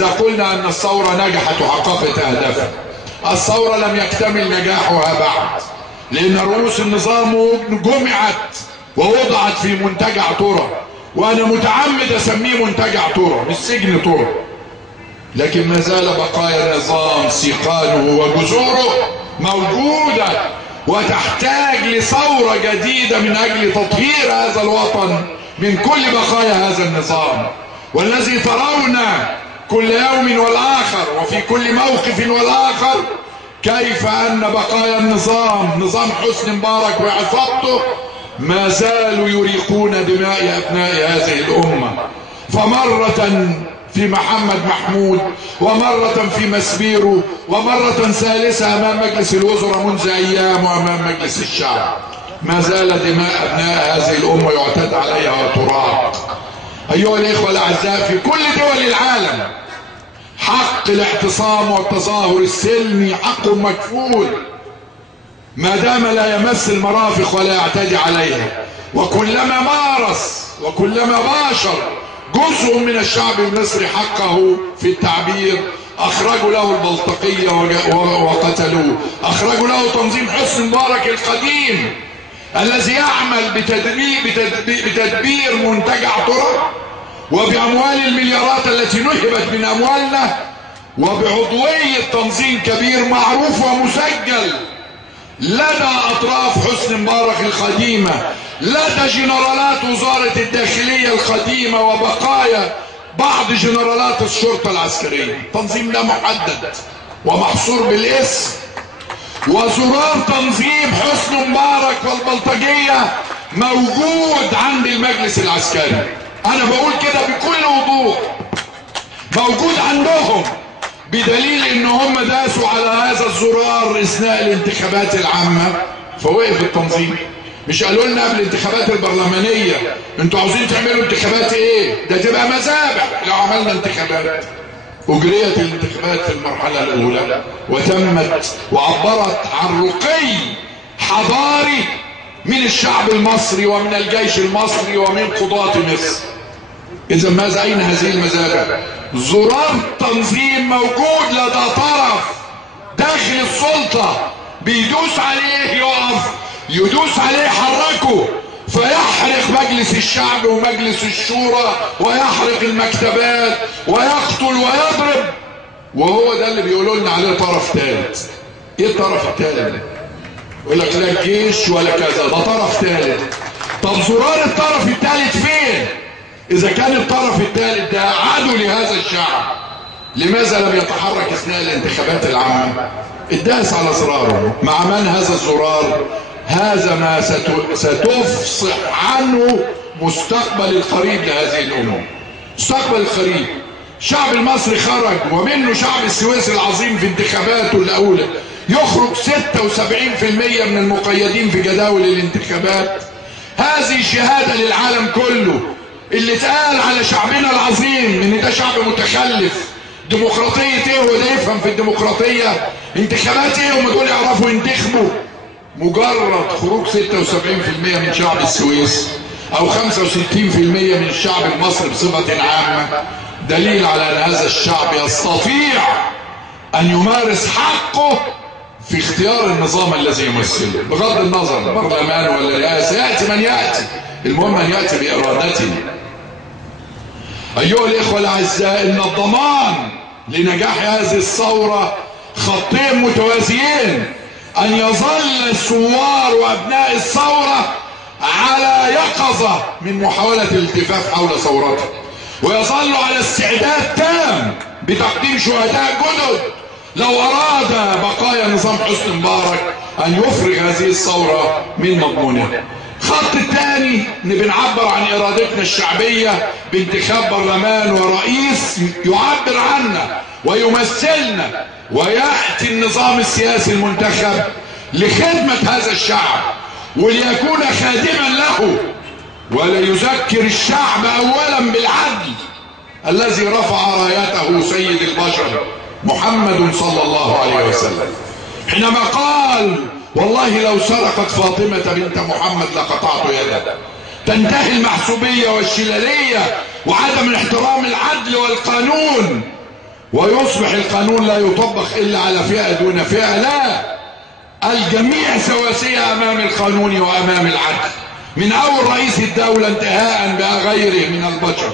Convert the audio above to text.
إذا قلنا أن الثورة نجحت وحققت أهدافها. الثورة لم يكتمل نجاحها بعد، لأن رؤوس النظام جمعت ووضعت في منتجع ترى، وأنا متعمد أسميه منتجع ترى مش سجن ترى، لكن ما زال بقايا النظام سيقانه وجذوره موجودة، وتحتاج لثورة جديدة من أجل تطهير هذا الوطن من كل بقايا هذا النظام. والذي ترون كل يوم والآخر وفي كل موقف والآخر كيف أن بقايا النظام، نظام حسني مبارك وعصابته، ما زالوا يريقون دماء أبناء هذه الأمة، فمرة في محمد محمود، ومرة في مسبيرو، ومرة ثالثة أمام مجلس الوزراء منذ أيام وأمام مجلس الشعب. ما زال دماء أبناء هذه الأمة يعتد عليها وتراق. أيها الإخوة الأعزاء، في كل دول العالم حق الاعتصام والتظاهر السلمي حق مكفول ما دام لا يمس المرافق ولا يعتدي عليها، وكلما مارس وكلما باشر جزء من الشعب المصري حقه في التعبير أخرجوا له البلطقية وقتلوه، أخرجوا له تنظيم حسني مبارك القديم الذي يعمل بتدبير منتجع ترى وبأموال المليارات التي نهبت من أموالنا، وبعضوية تنظيم كبير معروف ومسجل لدى أطراف حسني مبارك القديمة، لدى جنرالات وزارة الداخلية القديمة وبقايا بعض جنرالات الشرطة العسكرية. تنظيم ده محدد ومحصور بالاسم، وزرار تنظيم حسني مبارك والبلطجية موجود عند المجلس العسكري. أنا بقول كده بكل وضوح، موجود عندهم، بدليل ان هم داسوا على هذا الزرار اثناء الانتخابات العامة فوقف التنظيم. مش قالوا لنا قبل الانتخابات البرلمانية انتوا عاوزين تعملوا انتخابات ايه؟ ده تبقى مذابح لو عملنا انتخابات. اجريت الانتخابات في المرحلة الاولى وتمت وعبرت عن رقي حضاري من الشعب المصري ومن الجيش المصري ومن قضاة مصر. اذا ماذا اين هذه المذابح؟ زرار تنظيم موجود لدى طرف داخل السلطة بيدوس عليه يقف، يدوس عليه يحركه، فيحرق مجلس الشعب ومجلس الشورى ويحرق المكتبات ويقتل ويضرب. وهو ده اللي بيقولوا لنا عليه طرف ثالث. ايه الطرف الثالث؟ يقول لك لا الجيش ولا كذا، ده طرف ثالث. طب زرار الطرف الثالث فين؟ إذا كان الطرف الثالث ده عدو لهذا الشعب، لماذا لم يتحرك أثناء الانتخابات العامة؟ اتداس على زراره. مع من هذا الزرار؟ هذا ما ستفصح عنه مستقبل القريب لهذه الأمة. مستقبل القريب. الشعب المصري خرج، ومنه شعب السويس العظيم في انتخاباته الأولى يخرج 76% من المقيدين في جداول الانتخابات. هذه شهادة للعالم كله. اللي اتقال على شعبنا العظيم ان ده شعب متخلف، ديمقراطية ايه وده يفهم في الديمقراطية، انتخابات ايه وما دول يعرفوا ينتخبوا. مجرد خروج 76% من شعب السويس او 65% من الشعب المصري بصفة عامة دليل على ان هذا الشعب يستطيع ان يمارس حقه في اختيار النظام الذي يمثله، بغض النظر برلمان ولا رئاسة، يأتي من يأتي، المهم ان يأتي بإرادته. أيها الإخوة الأعزاء، إن الضمان لنجاح هذه الثورة خطين متوازيين: أن يظل الثوار وأبناء الثورة على يقظة من محاولة الالتفاف حول ثورته، ويظلوا على استعداد تام بتقديم شهداء جدد لو أراد بقايا نظام حسني مبارك أن يفرغ هذه الثورة من مضمونها. الخط الثاني ان بنعبر عن ارادتنا الشعبية بانتخاب برلمان ورئيس يعبر عنا ويمثلنا، ويأتي النظام السياسي المنتخب لخدمة هذا الشعب وليكون خادما له، وليذكر الشعب اولا بالعدل الذي رفع رايته سيد البشر محمد صلى الله عليه وسلم حينما قال: والله لو سرقت فاطمة بنت محمد لقطعت يدها. تنتهي المحسوبية والشلالية وعدم احترام العدل والقانون ويصبح القانون لا يطبق إلا على فئة دون فئة. لا، الجميع سواسية أمام القانون وأمام العدل، من أول رئيس الدولة انتهاء بغيره من البشر.